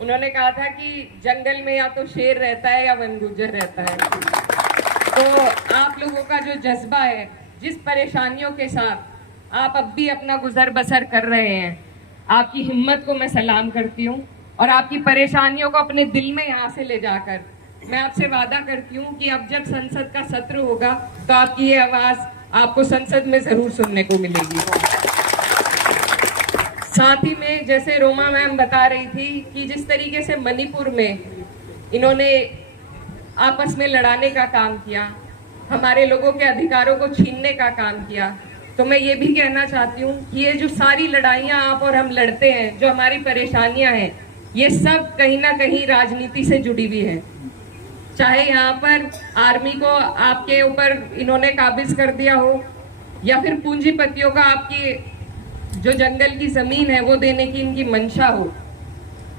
उन्होंने कहा था कि जंगल में या तो शेर रहता है या वन गुज्जर रहता है। तो आप लोगों का जो जज्बा है, जिस परेशानियों के साथ आप अब भी अपना गुजर बसर कर रहे हैं, आपकी हिम्मत को मैं सलाम करती हूँ और आपकी परेशानियों को अपने दिल में यहाँ से ले जाकर मैं आपसे वादा करती हूँ कि अब जब संसद का सत्र होगा तो आपकी ये आवाज आपको संसद में जरूर सुनने को मिलेगी। साथ ही में जैसे रोमा मैम बता रही थी कि जिस तरीके से मणिपुर में इन्होंने आपस में लड़ाने का काम किया, हमारे लोगों के अधिकारों को छीनने का काम किया, तो मैं ये भी कहना चाहती हूँ कि ये जो सारी लड़ाइयाँ आप और हम लड़ते हैं, जो हमारी परेशानियां हैं, ये सब कहीं ना कहीं राजनीति से जुड़ी हुई है। चाहे यहाँ पर आर्मी को आपके ऊपर इन्होंने काबिज कर दिया हो या फिर पूंजीपतियों का आपकी जो जंगल की जमीन है वो देने की इनकी मंशा हो,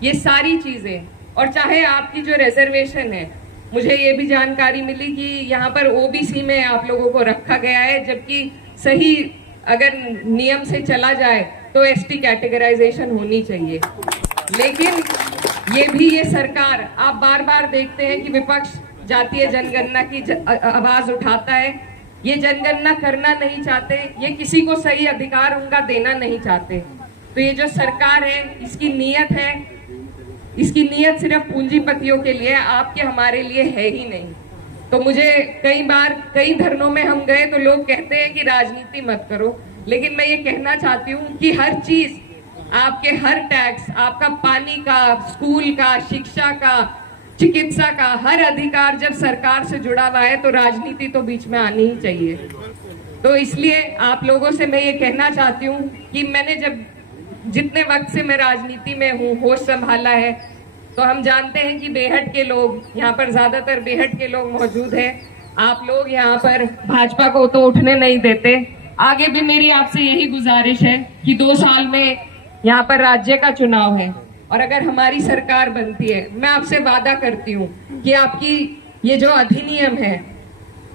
ये सारी चीजें, और चाहे आपकी जो रिजर्वेशन है, मुझे ये भी जानकारी मिली कि यहाँ पर ओबीसी में आप लोगों को रखा गया है, जबकि सही अगर नियम से चला जाए तो एसटी कैटेगराइजेशन होनी चाहिए। लेकिन ये भी ये सरकार, आप बार बार देखते हैं कि विपक्ष जातीय जनगणना की आवाज उठाता है, ये जनगणना करना नहीं चाहते, ये किसी को सही अधिकार उनका देना नहीं चाहते। तो ये जो सरकार है, इसकी नीयत है, इसकी नीयत सिर्फ पूंजीपतियों के लिए, आपके हमारे लिए है ही नहीं। तो मुझे कई बार कई धरनों में हम गए तो लोग कहते हैं कि राजनीति मत करो, लेकिन मैं ये कहना चाहती हूँ कि हर चीज, आपके हर टैक्स, आपका पानी का, स्कूल का, शिक्षा का, चिकित्सा का हर अधिकार जब सरकार से जुड़ा हुआ है तो राजनीति तो बीच में आनी ही चाहिए। तो इसलिए आप लोगों से मैं ये कहना चाहती हूँ कि मैंने जब जितने वक्त से मैं राजनीति में हूँ, होश संभाला है, तो हम जानते हैं कि बेहट के लोग, यहाँ पर ज्यादातर बेहट के लोग मौजूद हैं। आप लोग यहाँ पर भाजपा को तो उठने नहीं देते। आगे भी मेरी आपसे यही गुजारिश है कि 2 साल में यहाँ पर राज्य का चुनाव है और अगर हमारी सरकार बनती है, मैं आपसे वादा करती हूँ कि आपकी ये जो अधिनियम है,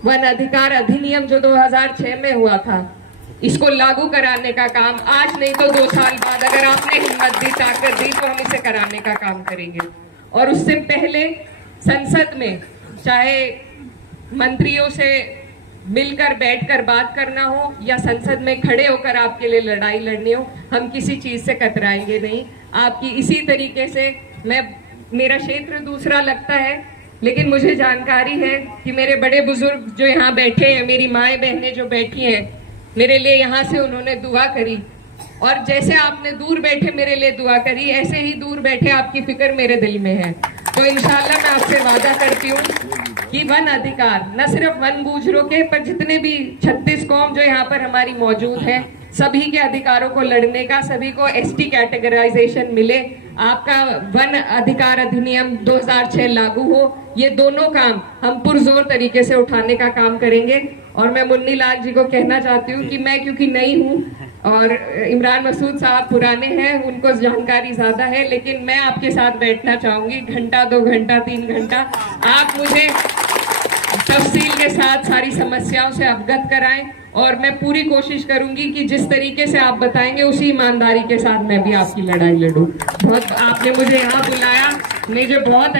वन अधिकार अधिनियम जो 2006 में हुआ था, इसको लागू कराने का काम आज नहीं तो 2 साल बाद, अगर आपने हिम्मत दी, ताकत दी, तो हम इसे कराने का काम करेंगे। और उससे पहले संसद में चाहे मंत्रियों से मिलकर बैठकर बात करना हो या संसद में खड़े होकर आपके लिए लड़ाई लड़नी हो, हम किसी चीज से कतराएंगे नहीं। आपकी इसी तरीके से मेरा क्षेत्र दूसरा लगता है, लेकिन मुझे जानकारी है कि मेरे बड़े बुजुर्ग जो यहाँ बैठे हैं, मेरी माएँ बहनें जो बैठी हैं, मेरे लिए यहाँ से उन्होंने दुआ करी, और जैसे आपने दूर बैठे मेरे लिए दुआ करी, ऐसे ही दूर बैठे आपकी फिक्र मेरे दिल में है। तो इंशाल्लाह मैं आपसे वादा करती हूँ कि वन अधिकार न सिर्फ वन गुजरों के, पर जितने भी 36 कौम जो यहाँ पर हमारी मौजूद है, सभी के अधिकारों को लड़ने का, सभी को एसटी कैटेगराइजेशन मिले, आपका वन अधिकार अधिनियम 2006 लागू हो, ये दोनों काम हम पुरजोर तरीके से उठाने का काम करेंगे। और मैं मुन्नी लाल जी को कहना चाहती हूँ कि मैं क्योंकि नई हूँ और इमरान मसूद साहब पुराने हैं, उनको जानकारी ज्यादा है, लेकिन मैं आपके साथ बैठना चाहूंगी, घंटा 2 घंटा 3 घंटा, आप मुझे तफसील के साथ सारी समस्याओं से अवगत कराएं और मैं पूरी कोशिश करूंगी कि जिस तरीके से आप बताएंगे उसी ईमानदारी के साथ मैं भी आपकी लड़ाई लड़ूं। बहुत आपने मुझे यहाँ बुलाया, मुझे बहुत